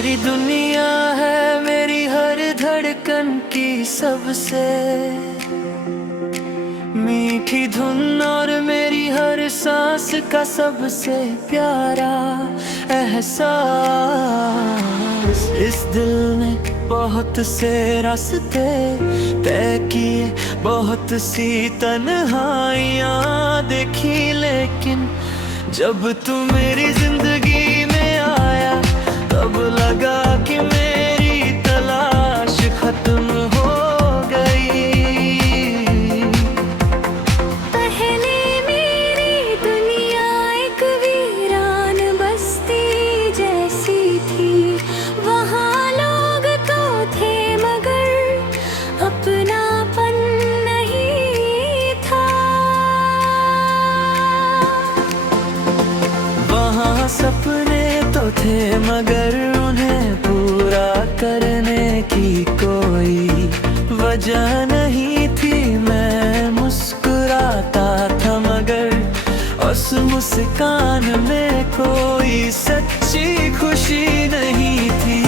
तेरी दुनिया है मेरी हर धड़कन की सबसे मीठी धुन और मेरी हर सांस का सबसे प्यारा एहसास। इस दिल ने बहुत से रास्ते तय किए, बहुत सी तन्हाइयाँ देखी, लेकिन जब तू मेरी जिंदगी में आया तब लगा कि मेरी तलाश खत्म हो गई। पहले मेरी दुनिया एक वीरान बस्ती जैसी थी, वहाँ लोग तो थे मगर अपनापन नहीं था। वहाँ सपने तो थे मगर उन्हें पूरा करने की कोई वजह नहीं थी। मैं मुस्कुराता था मगर उस मुस्कान में कोई सच्ची खुशी नहीं थी।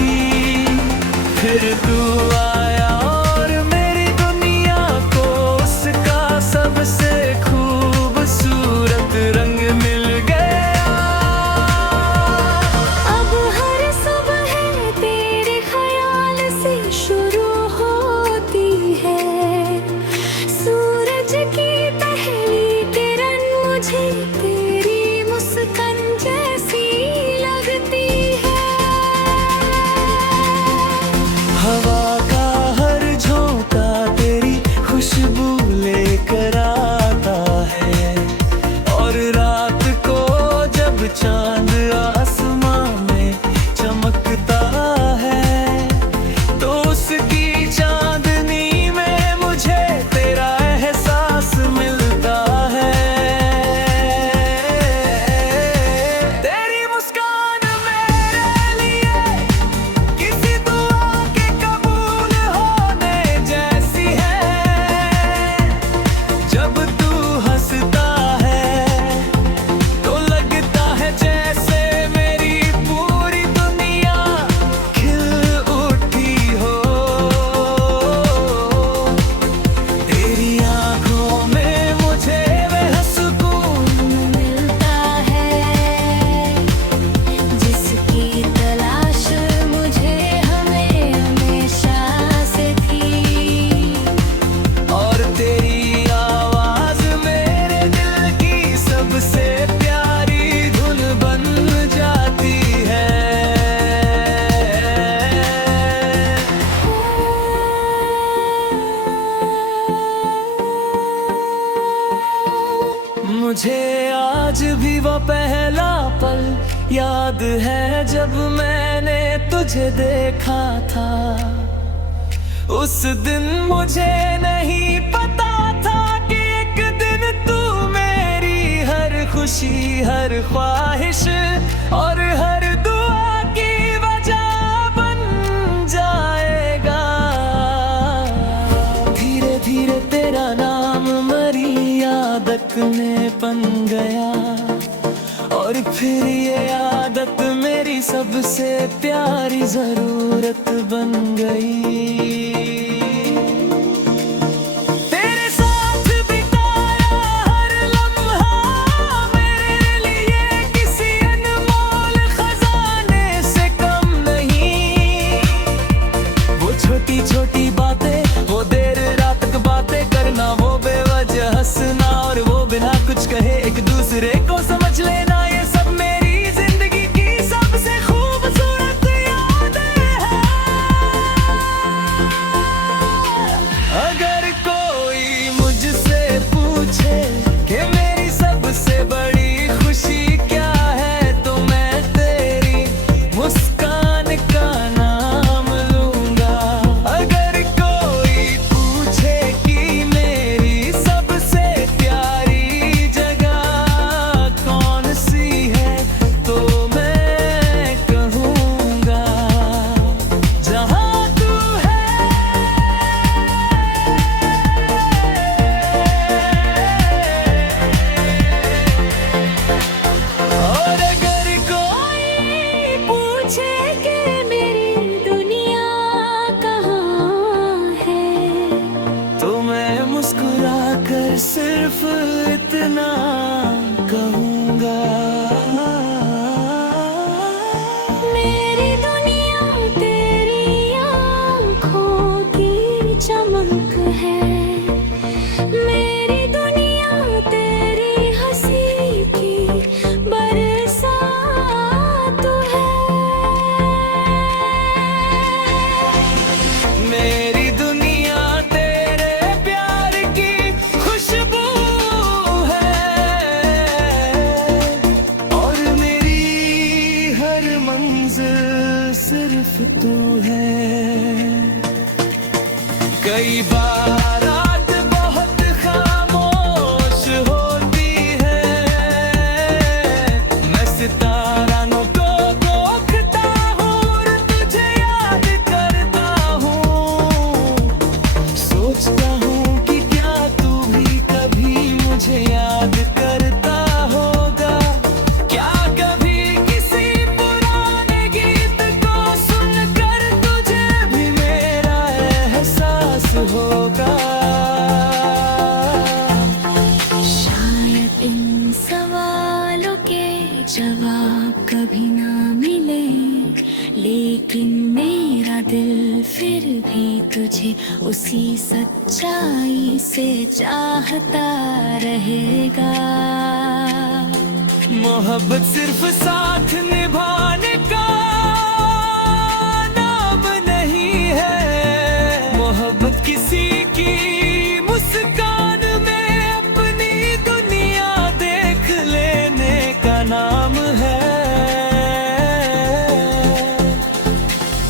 फिर तू आया और मेरी दुनिया को उसका सबसे खूबसूरत रंग मिल गया। अब हर सुबह तेरे ख्याल से शुरू होती है, सूरज की पहली किरण मुझे तेरी मुस्कान जैसी लगती है। हवा का हर झोंका तेरी खुशबू लेकर आता है, और रात को जब चांद आसमां में चमकता है तो उसकी चांदनी में मुझे तेरा एहसास मिलता है। तेरी मुस्कान मेरे लिए किसी दुआ के कबूल होने जैसी है। जब तू हंसता है तो लगता है जैसे मेरी पूरी दुनिया खिल उठी हो। तेरी आंखों में मुझे वह सुकून मिलता है जिसकी तलाश मुझे हमेशा से थी। और तेरी आवाज मेरे दिल की सबसे प्यारी धुन बन जाती है। मुझे आज भी वो पहला पल याद है जब मैंने तुझे देखा था। उस दिन मुझे नहीं पता था कि एक दिन तू मेरी हर खुशी, हर ख्वाहिश और हर दुआ की वजह बन जाएगा। धीरे धीरे तेरा नाम मेरी आदत में बन गया, और फिर ये आदत मेरी सबसे प्यारी जरूरत बन गई। तेरे साथ बिताया हर लम्हा मेरे लिए किसी अनमोल खजाने से कम नहीं। वो छोटी छोटी बातें, वो देर रात तक बातें करना, वो बेवजह हंसना और वो बिना कुछ कहे एक दूसरे को समझ लेना, ये सब मेरी जिंदगी की सबसे खूबसूरत यादें हैं। तू है। कई बार रात बहुत खामोश होती है, मैं सितारों को देखता हूँ और तुझे याद करता हूँ। सोचता हूँ कि क्या तू भी कभी मुझे याद करता होगा। क्या कभी किसी पुराने गीत को सुनकर तुझे भी मेरा एहसास होगा। शायद इन सवालों के जवाब कभी ना मिले, लेकिन मेरा दिल फिर भी तुझे उसी सच्चाई से चाहता रहेगा। मोहब्बत सिर्फ साथ निभाने का नाम नहीं है, मोहब्बत किसी की मुस्कान में अपनी दुनिया देख लेने का नाम है।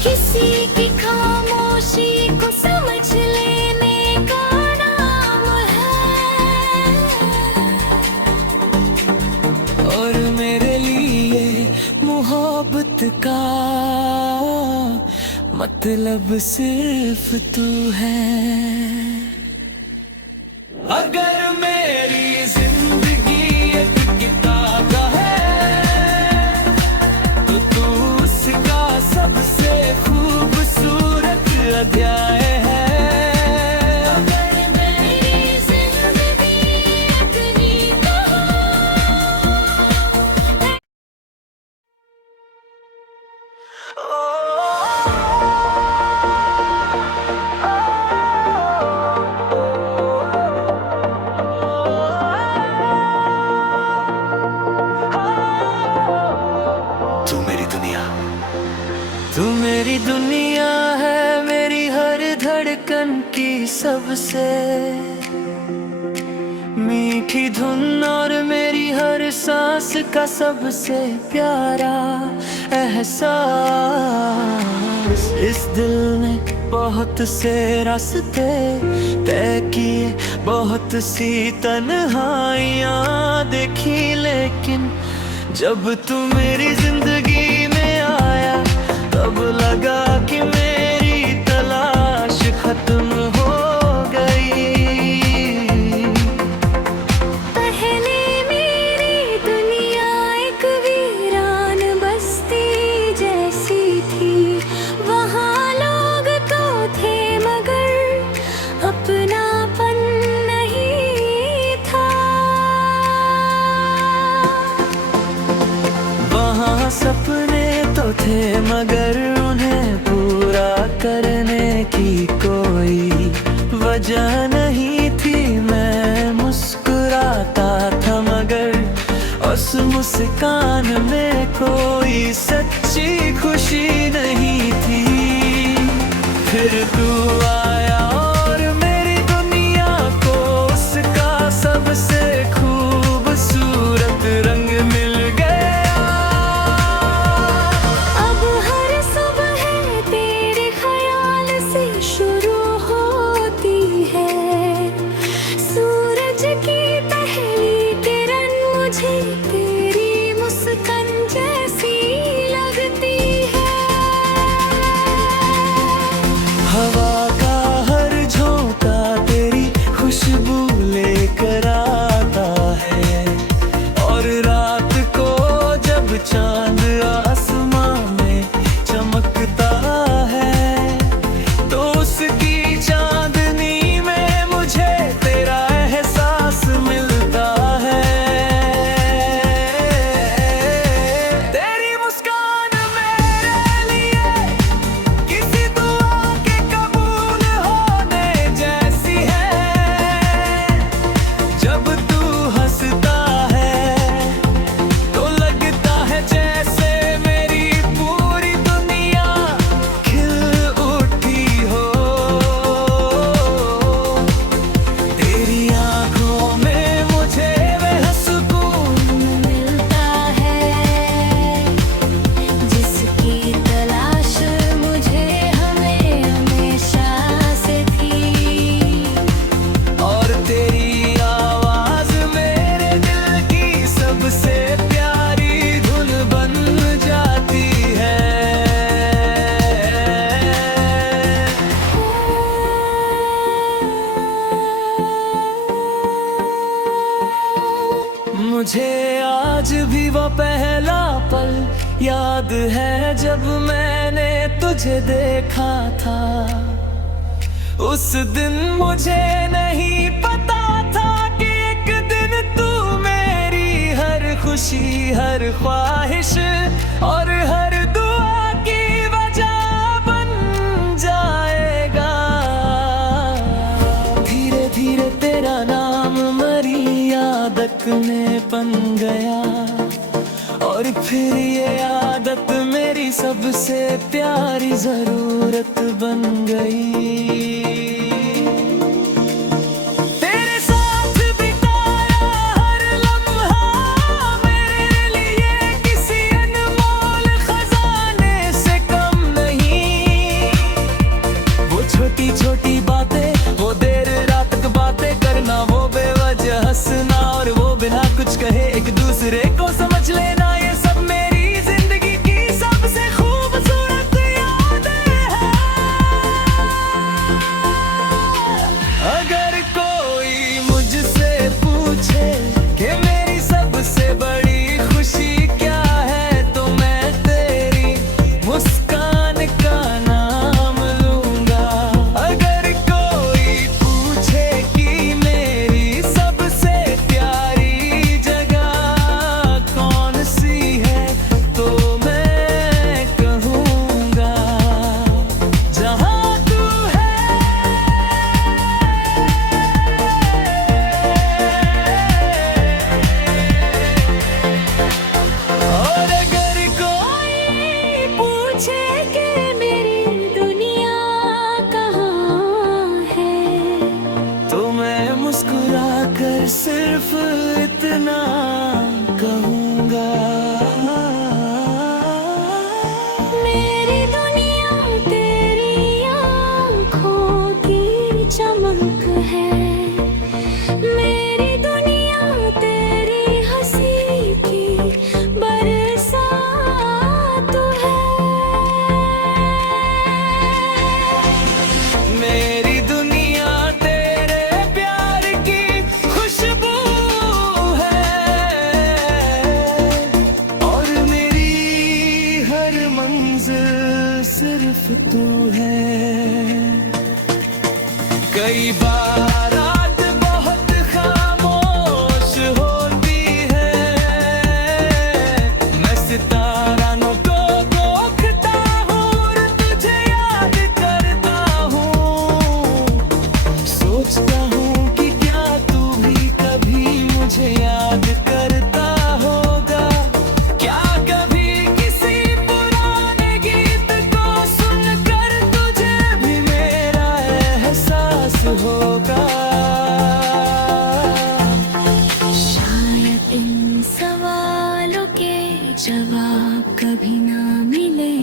किसी की खामोशी को समझ लेने का नाम है। और मेरे लिए मोहब्बत का मतलब सिर्फ तू है। अगर मेरी जिंदगी एक किताब है तो तू उसका सबसे खूबसूरत अध्याय है। अगर मेरी जिंदगी इतनी तू मेरी दुनिया, तू मेरी दुनिया है, मेरी हर धड़कन की सबसे मीठी धुन और मेरी हर सांस का सबसे प्यारा एहसास। इस दिल ने बहुत से रास्ते तय किए, बहुत सी तन्हाइयाँ देखी, लेकिन जब तू मेरी जिंदगी में आया तब लगा कि मेरी तलाश खत्म हो गई। पहले मेरी दुनिया एक वीरान बस्ती जैसी थी, वहाँ लोग तो थे मगर अपनापन नहीं था। वहाँ सपने तो थे मगर उन्हें पूरा करने की कोई वजह नहीं थी। मैं मुस्कुराता था मगर उस मुस्कान में कोई सच्ची खुशी नहीं थी। फिर तू आया और मेरी दुनिया को उसका सबसे खूबसूरत रंग मिल गया। अब हर सुबह तेरे ख्याल से शुरू होती है, सूरज की पहली किरण मुझे तेरी मुस्कान जैसी लगती है। हवा का पहला पल याद है जब मैंने तुझे देखा था। उस दिन मुझे नहीं पता था कि एक दिन तू मेरी हर खुशी, हर ख्वाहिश और हर दुआ की वजह बन जाएगा। धीरे धीरे तेरा नाम मेरी आदत में बन गया और फिर ये आदत मेरी सबसे प्यारी जरूरत बन गई। तेरे साथ बिताया हर लम्हा मेरे लिए किसी अनमोल खजाने से कम नहीं। वो छोटी छोटी बातें, वो देर रात तक बातें करना, वो बेवजह हंसना और वो बिना कुछ कहे एक दूसरे को समझ लेना, ये सब मेरी जिंदगी की सबसे खूबसूरत यादें हैं। अगर कोई मुझसे पूछे कि मेरी सबसे बड़ी खुशी क्या है, तो मैं तेरी मुस्कान का नाम लूंगा। अगर कोई पूछे कि मेरी सबसे प्यारी जगह कौन सी है, तो मैं कहूँगा जहाँ तू है। और अगर कोई पूछे कि मेरी दुनिया कहाँ है, तो मैं मुस्कुरा कर सिर्फ इतना कहूँगा। मेरी दुनिया तेरी आँखों की चमक है। मेरी दुनिया तेरी हंसी की बरसात है। मेरी दुनिया तेरे प्यार की खुशबू है और मेरी हर मंजिल सिर्फ तू है। कई बार रात बहुत खामोश होती है, मैं सितारों को देखता हूँ और तुझे याद करता हूँ। सोचता हूँ कि क्या तू भी कभी मुझे याद करता होगा। क्या कभी किसी पुराने गीत को सुनकर तुझे भी मेरा एहसास होगा। शायद इन सवालों के जवाब कभी ना मिले,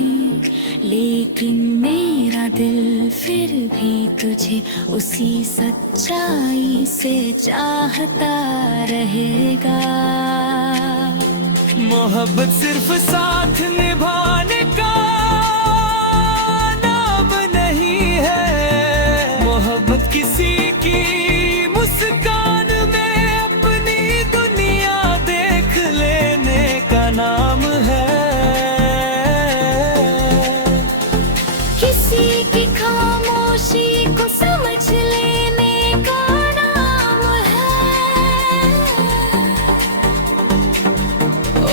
लेकिन मेरा दिल फिर भी तुझे उसी सच्चाई से चाहता रहेगा। मोहब्बत सिर्फ साथ निभाने का नाम नहीं है। मोहब्बत किसी की मुस्कान में अपनी दुनिया देख लेने का नाम है। किसी की खामोशी को समझ लेने का नाम है।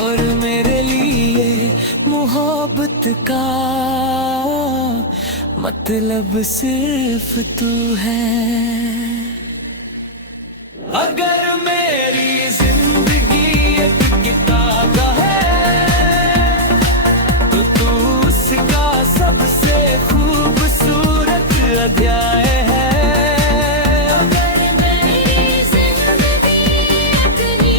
और मेरे लिए मोहब्बत का मतलब सिर्फ तू है। अगर मेरी जिंदगी एक किताब है, तो तू उसका सबसे खूबसूरत अध्याय है। अगर मेरी जिंदगी इतनी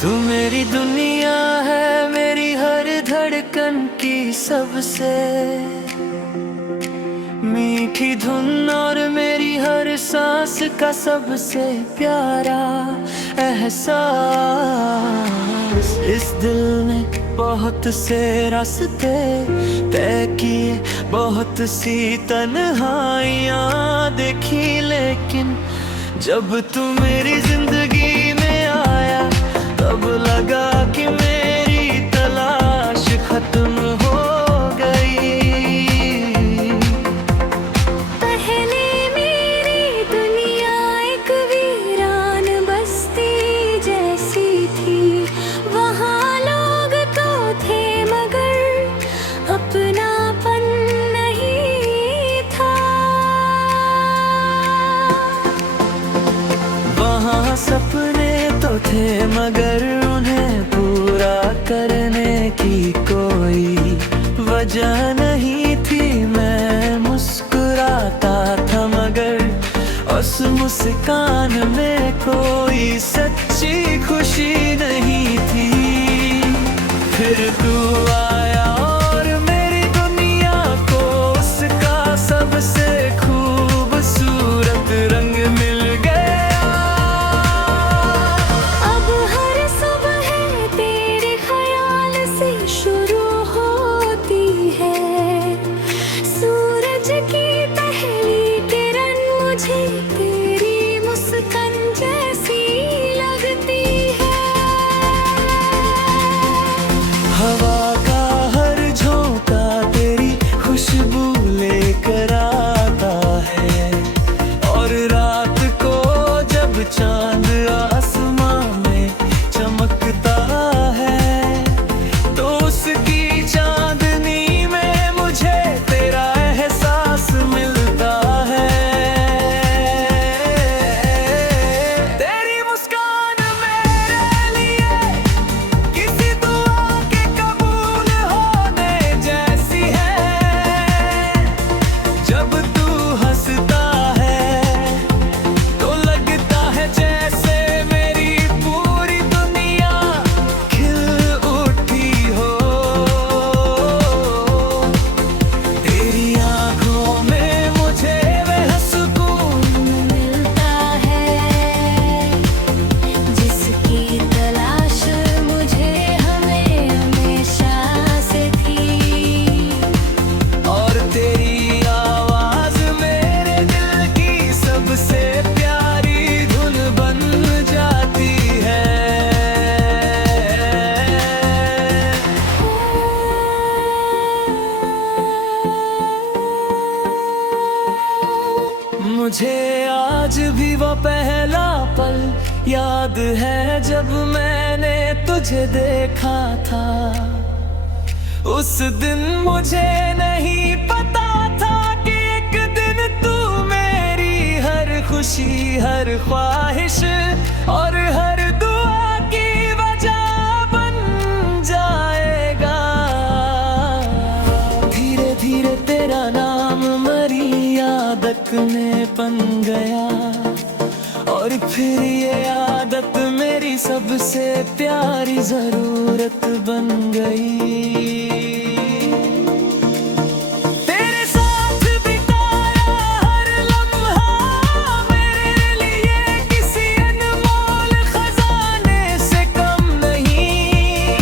तू मेरी दुनिया है, मेरी हर धड़कन की सबसे मीठी धुन और मेरी हर सांस का सबसे प्यारा एहसास। इस दिल ने बहुत से रास्ते तय किए, बहुत सी तन्हाइयाँ देखी, लेकिन जब तू मेरी जिंदगी में आया तब लगा कि मेरी तलाश खत्म हो गई। पहले मेरी दुनिया एक वीरान बस्ती जैसी थी। वहाँ लोग तो थे मगर अपनापन नहीं था। वहाँ सपने तो थे मगर उन्हें पूरा करने की कोई वजह नहीं थी। मैं मुस्कुराता था मगर उस मुस्कान में कोई सच्ची खुशी नहीं थी। फिर तू आया और मेरी दुनिया को उसका सबसे खूबसूरत रंग मिल गया। अब हर सुबह तेरे ख्याल से शुरू होती है। सूरज की पहली किरण मुझे तेरी मुस्कान जैसी लगती है। हवा का हर झोंका तेरी खुशबू लेकर आता है, और रात को जब चांद आसमां में चमकता है तो उसकी चांदनी में मुझे तेरा एहसास मिलता है। तेरी मुस्कान मेरे लिए किसी दुआ के कबूल होने जैसी है। जब तू हंसता है तो लगता है जैसे मेरी पूरी दुनिया खिल उठी हो। तेरी आंखों में मुझे वह सुकून मिलता है जिसकी तलाश मुझे हमेशा से थी। और तेरी आवाज मेरे दिल की सबसे प्यारी धुन बन जाती है। मुझे आज भी वो पहला पल याद है जब मैंने तुझे देखा था। उस दिन मुझे नहीं पता था कि एक दिन तू मेरी हर खुशी, हर ख्वाहिश और हर दुआ की वजह बन जाएगा। धीरे धीरे तेरा नाम मेरी आदत में बन गया, और फिर ये आदत मेरी सबसे प्यारी जरूरत बन गई। तेरे साथ बिताया हर लम्हा मेरे लिए किसी अनमोल खजाने से कम नहीं।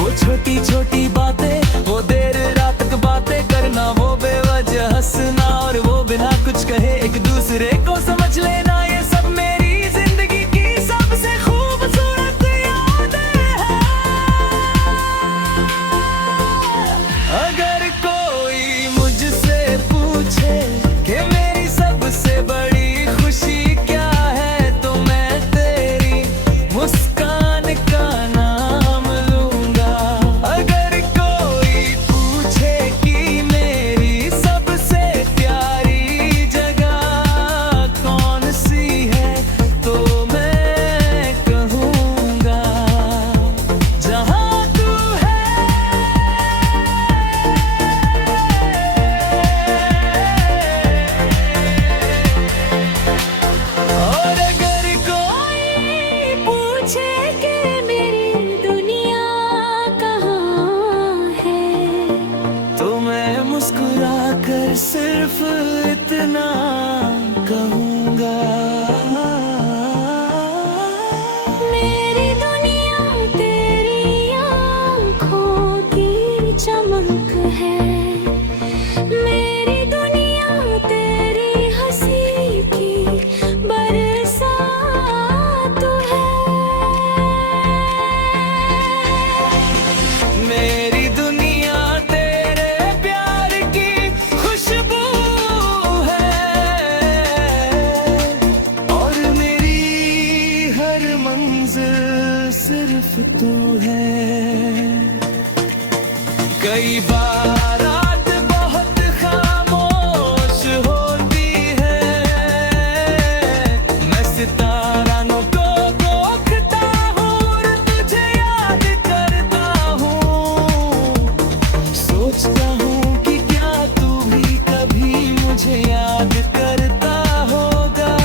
वो छोटी छोटी बातें, वो देर रात तक बातें करना, वो बेवजह हंसना और वो बिना कुछ कहे एक दूसरे को समझ लेना, ये सब मेरी जिंदगी की सबसे खूबसूरत यादें हैं। तू है। कई बार रात बहुत खामोश होती है, मैं सितारों को देखता हूँ और तुझे याद करता हूँ। सोचता हूँ कि क्या तू भी कभी मुझे याद करता होगा।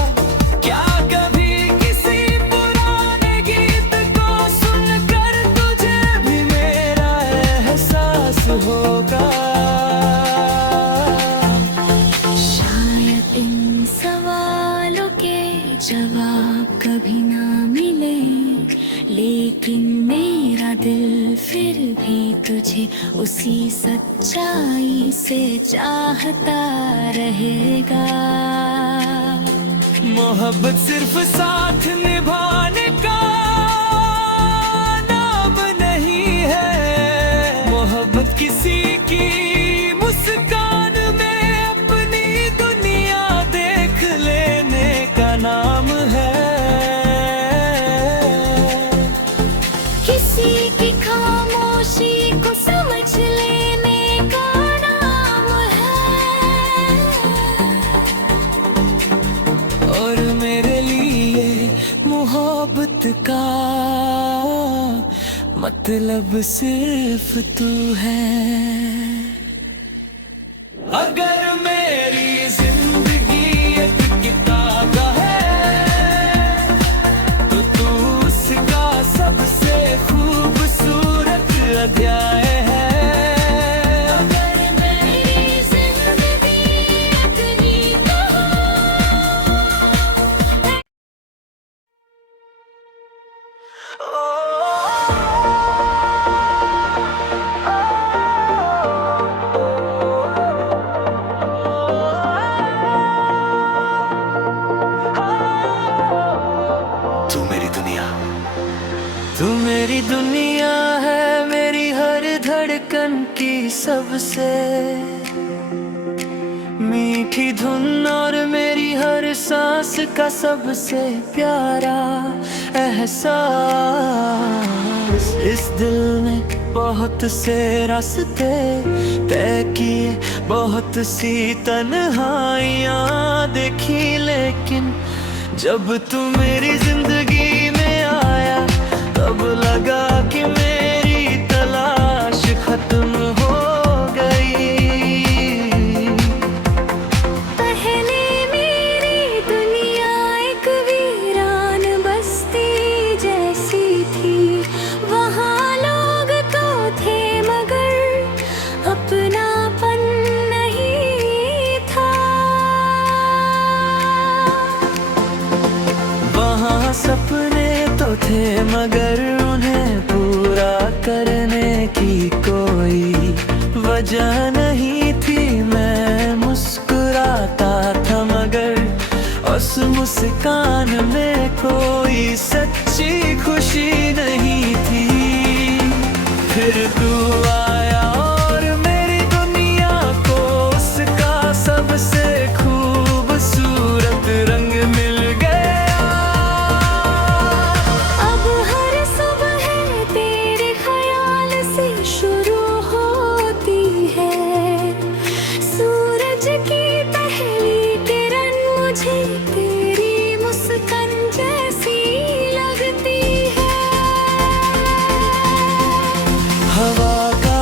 क्या कभी किसी पुराने गीत को सुनकर तुझे भी मेरा एहसास होगा। शायद इन सवालों के जवाब कभी ना मिले, लेकिन मेरा दिल फिर भी तुझे उसी सच्चाई से चाहता रहेगा। मोहब्बत सिर्फ साथ निभाने का नाम नहीं है, मोहब्बत किसी की मुस्कान में अपनी दुनिया देख लेने का नाम है। किसी की खामोशी को समझ लेने का नाम है। और मेरे लिए मोहब्बत का मतलब सिर्फ तू है। अगर मेरी जिंदगी एक किताब है तो तू उसका सबसे खूबसूरत अध्याय है। अगर मेरी जिंदगी इतनी तू मेरी दुनिया, तू मेरी दुनिया है, मेरी हर धड़कन की सबसे मीठी धुन और मेरी हर सांस का सबसे प्यारा एहसास। इस दिल ने बहुत से रास्ते तय किए, बहुत सी तन्हाइयाँ देखी, लेकिन जब तू मेरी जिंदगी में आया तब लगा कि मेरी तलाश खत्म हो गई। पहले मेरी दुनिया एक वीरान बस्ती जैसी थी, वहाँ लोग तो थे मगर अपनापन नहीं था। वहाँ सपने तो थे मगर उन्हें पूरा करने की कोई वजह नहीं थी। मैं मुस्कुराता था मगर उस मुस्कान में कोई सच्ची खुशी नहीं थी। फिर तू आया और मेरी दुनिया को उसका सबसे खूबसूरत रंग मिल गया। अब हर सुबह तेरे ख्याल से शुरू होती है, सूरज की पहली किरण मुझे तेरी मुस्कान जैसी लगती है। हवा का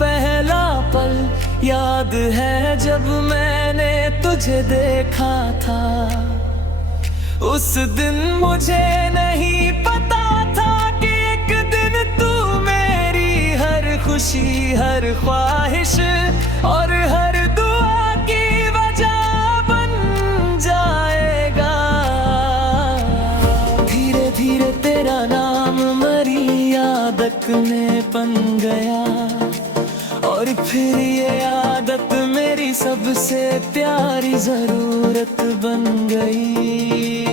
पहला पल याद है जब मैंने तुझे देखा था। उस दिन मुझे नहीं पता था कि एक दिन तू मेरी हर खुशी, हर ख्वाहिश और हर दुआ की वजह बन जाएगा। धीरे धीरे तेरा नाम मेरी आदत में बन गया और फिर ये आदत मेरी सबसे प्यारी जरूरत बन गई।